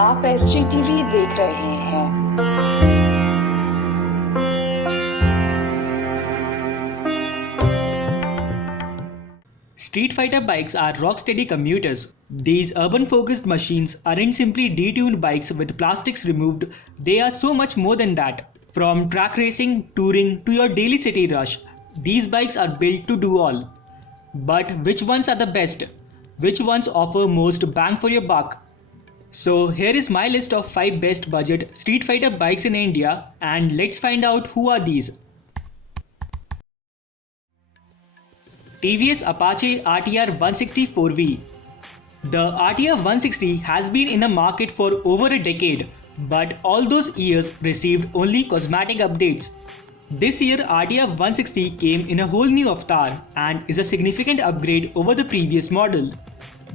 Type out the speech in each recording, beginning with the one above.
आप SGTV देख रहे हैं। Street Fighter bikes are rock-steady commuters. These urban-focused machines aren't simply detuned bikes with plastics removed, they are so much more than that. From track racing, touring to your daily city rush, these bikes are built to do all. But which ones are the best? Which ones offer most bang for your buck? So here is my list of 5 best budget Street Fighter bikes in India, and let's find out who are these. TVS Apache RTR 160 The RTR 160 has been in the market for over a decade, but all those years received only cosmetic updates. This year RTR 160 came in a whole new avatar and is a significant upgrade over the previous model.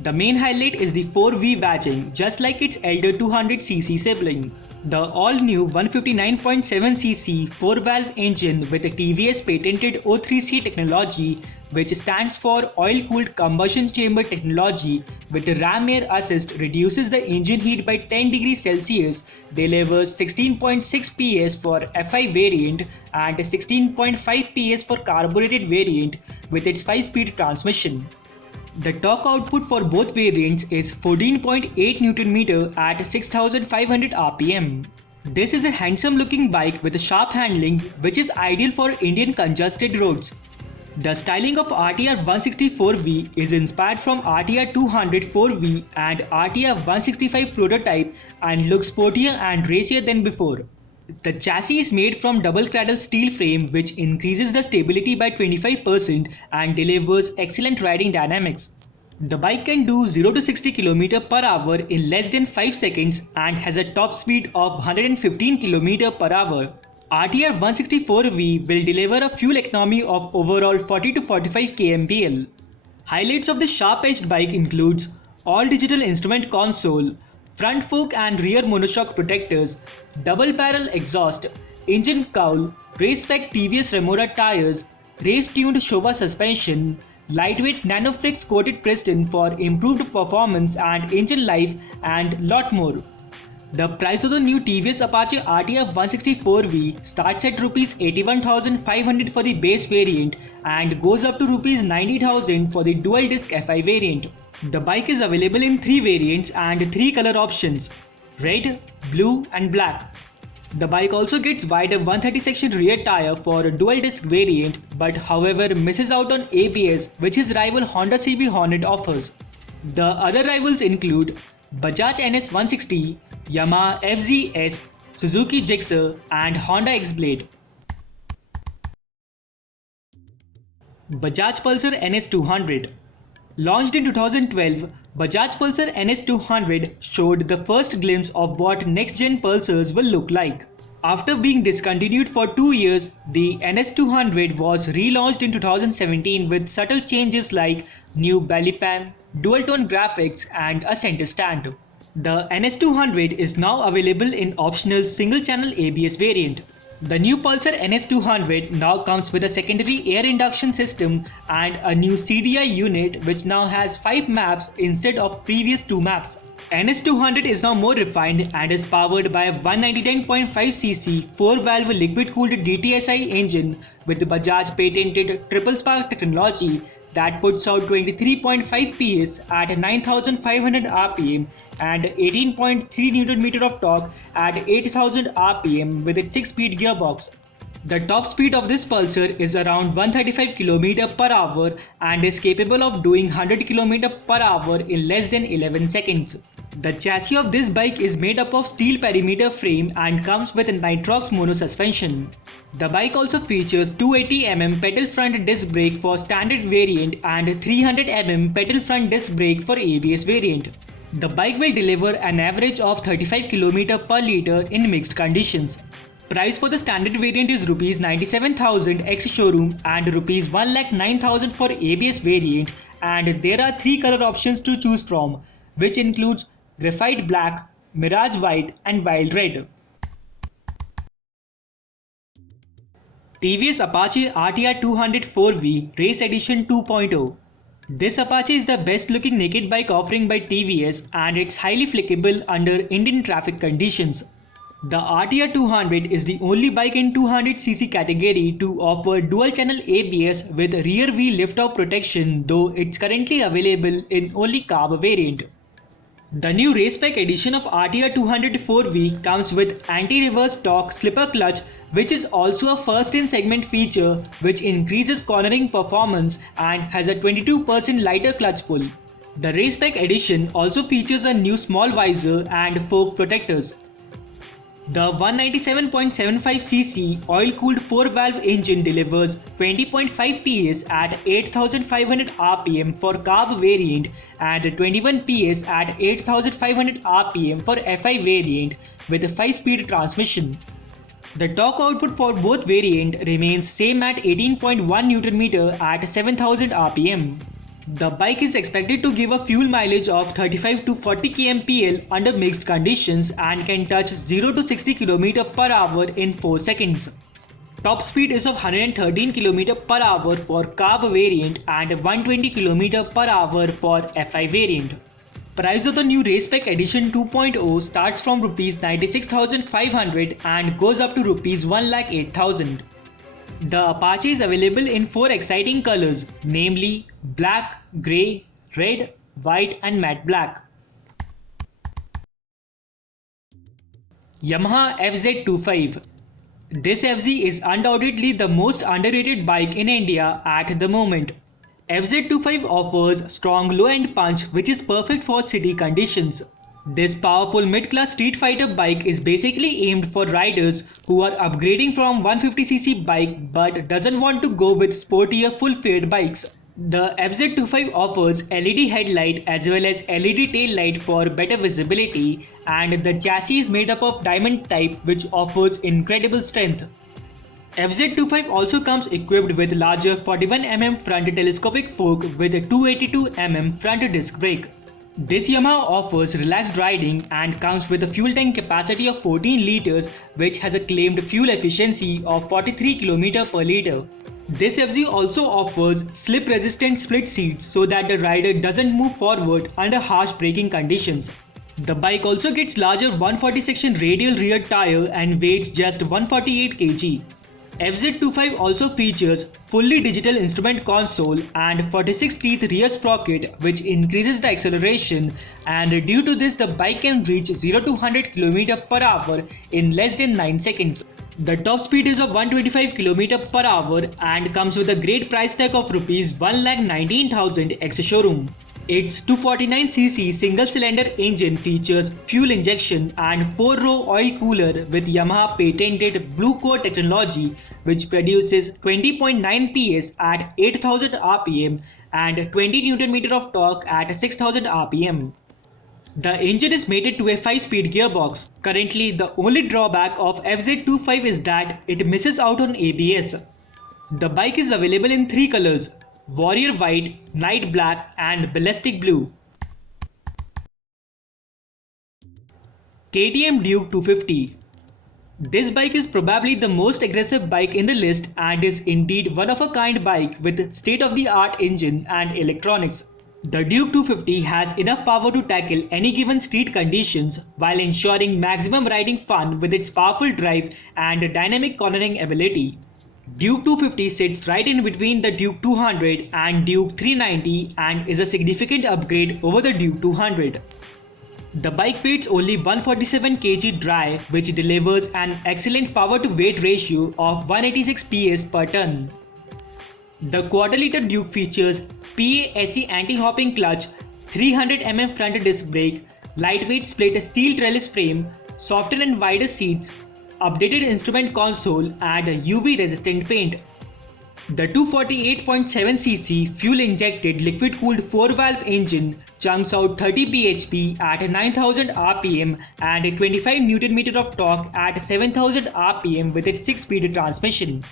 The main highlight is the 4V badging, just like its elder 200cc sibling. The all-new 159.7cc 4-valve engine with a TVS patented O3C technology, which stands for Oil-Cooled Combustion Chamber Technology, with ram air assist reduces the engine heat by 10 degrees Celsius, delivers 16.6 PS for FI variant and 16.5 PS for carbureted variant with its 5-speed transmission. The torque output for both variants is 14.8 Nm at 6500 rpm. This is a handsome looking bike with a sharp handling which is ideal for Indian congested roads. The styling of RTR 164V is inspired from RTR 204V and RTR 165 prototype and looks sportier and racier than before. The chassis is made from double cradle steel frame which increases the stability by 25% and delivers excellent riding dynamics. The bike can do 0 to 60 km per hour in less than 5 seconds and has a top speed of 115 km per hour. RTR 164V will deliver a fuel economy of overall 40 to 45 kmpl. Highlights of the sharp-edged bike includes all digital instrument console, front fork and rear monoshock protectors, double barrel exhaust, engine cowl, race spec TVS Remora tires, race tuned Showa suspension, lightweight Nanofrix coated piston for improved performance and engine life, and lot more. The price of the new TVS Apache RTR 164V starts at Rs 81,500 for the base variant and goes up to Rs 90,000 for the dual disc FI variant. The bike is available in 3 variants and 3 color options: red, blue and black. The bike also gets wider 130 section rear tire for a dual disc variant, but however misses out on ABS which his rival Honda CB Hornet offers. The other rivals include Bajaj NS 160, Yamaha FZS, Suzuki Gixxer and Honda X-Blade. Bajaj Pulsar NS 200. Launched in 2012, Bajaj Pulsar NS 200 showed the first glimpse of what next-gen Pulsars will look like. After being discontinued for 2 years, the NS 200 was relaunched in 2017 with subtle changes like new belly pan, dual-tone graphics and a center stand. The NS 200 is now available in optional single-channel ABS variant. The new Pulsar NS 200 now comes with a secondary air induction system and a new CDI unit which now has 5 maps instead of previous 2 maps. NS 200 is now more refined and is powered by a 199.5cc 4-valve liquid-cooled DTSI engine with the Bajaj patented triple spark technology that puts out 23.5 PS at 9500 rpm and 18.3 Nm of torque at 8000 rpm with its 6-speed gearbox. The top speed of this Pulsar is around 135 km per hour and is capable of doing 100 km per hour in less than 11 seconds. The chassis of this bike is made up of steel perimeter frame and comes with a Nitrox mono suspension. The bike also features 280mm pedal front disc brake for standard variant and 300mm pedal front disc brake for ABS variant. The bike will deliver an average of 35 km per litre in mixed conditions. Price for the standard variant is Rs 97,000 ex-showroom and Rs 1,09,000 for ABS variant, and there are 3 color options to choose from, which includes Graphite Black, Mirage White and Wild Red. TVS Apache RTR 204V Race Edition 2.0. This Apache is the best looking naked bike offering by TVS and it's highly flickable under Indian traffic conditions. The RTR 200 is the only bike in 200cc category to offer dual channel ABS with rear wheel lift-off protection, though it's currently available in only carb variant. The new racepack edition of RTR 204V comes with anti-reverse torque slipper clutch, which is also a first in segment feature which increases cornering performance and has a 22% lighter clutch pull. The racepack edition also features a new small visor and fork protectors. The 197.75cc oil-cooled 4-valve engine delivers 20.5 PS at 8500 rpm for carb variant and 21 PS at 8500 rpm for FI variant with a 5-speed transmission. The torque output for both variant remains same at 18.1 Nm at 7000 rpm. The bike is expected to give a fuel mileage of 35 to 40 kmpl under mixed conditions and can touch 0 to 60 km per hour in 4 seconds. Top speed is of 113 km per hour for carb variant and 120 km per hour for FI variant. Price of the new Racepack Edition 2.0 starts from Rs 96,500 and goes up to Rs 1,08,000. The Apache is available in 4 exciting colors, namely black, grey, red, white and matte black. Yamaha FZ25. This FZ is undoubtedly the most underrated bike in India at the moment. FZ25 offers strong low-end punch which is perfect for city conditions. This powerful mid-class street fighter bike is basically aimed for riders who are upgrading from 150cc bike but doesn't want to go with sportier full-faired bikes. The FZ25 offers LED headlight as well as LED tail light for better visibility, and the chassis is made up of diamond type which offers incredible strength. FZ25 also comes equipped with larger 41mm front telescopic fork with a 282mm front disc brake. This Yamaha offers relaxed riding and comes with a fuel tank capacity of 14 liters which has a claimed fuel efficiency of 43 km per liter. This FZ also offers slip resistant split seats so that the rider doesn't move forward under harsh braking conditions. The bike also gets larger 140 section radial rear tire and weighs just 148 kg. FZ25 also features fully digital instrument console and 46 teeth rear sprocket which increases the acceleration, and due to this the bike can reach 0 to 100 km per hour in less than 9 seconds. The top speed is of 125 km per hour and comes with a great price tag of Rs 1,19,000 ex-showroom. Its 249cc single-cylinder engine features fuel injection and 4-row oil cooler with Yamaha patented Blue Core technology which produces 20.9 PS at 8000 rpm and 20 Nm of torque at 6000 rpm. The engine is mated to a 5-speed gearbox. Currently, the only drawback of FZ25 is that it misses out on ABS. The bike is available in 3 colors: Warrior White, Night Black and Ballistic Blue. KTM Duke 250. This bike is probably the most aggressive bike in the list and is indeed one of a kind bike with state-of-the-art engine and electronics. The Duke 250 has enough power to tackle any given street conditions while ensuring maximum riding fun with its powerful drive and dynamic cornering ability. Duke 250 sits right in between the Duke 200 and Duke 390 and is a significant upgrade over the Duke 200. The bike weighs only 147 kg dry, which delivers an excellent power to weight ratio of 186 PS per ton. The quarter-liter Duke features PASE anti-hopping clutch, 300mm front disc brake, lightweight split steel trellis frame, softer and wider seats, updated instrument console and UV resistant paint. The 248.7cc fuel-injected liquid-cooled 4-valve engine chunks out 30 bhp at 9000 rpm and 25 Nm of torque at 7000 rpm with its 6-speed transmission.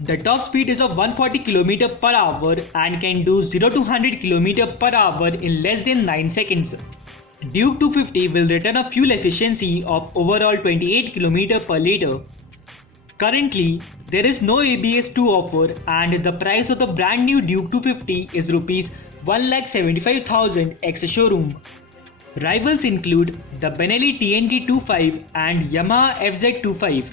The top speed is of 140 km per hour and can do 0 to 100 km per hour in less than 9 seconds. Duke 250 will return a fuel efficiency of overall 28 km per liter. Currently, there is no ABS to offer and the price of the brand new Duke 250 is Rs 1,75,000 ex-showroom. Rivals include the Benelli TNT25 and Yamaha FZ25.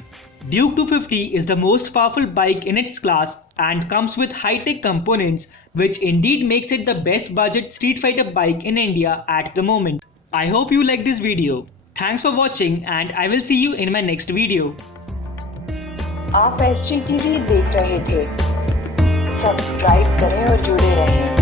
Duke 250 is the most powerful bike in its class and comes with high-tech components, which indeed makes it the best budget street fighter bike in India at the moment. I hope you like this video. Thanks for watching and I will see you in my next video. आप SGTV देख रहे थे। Subscribe करें और जुड़े रहें।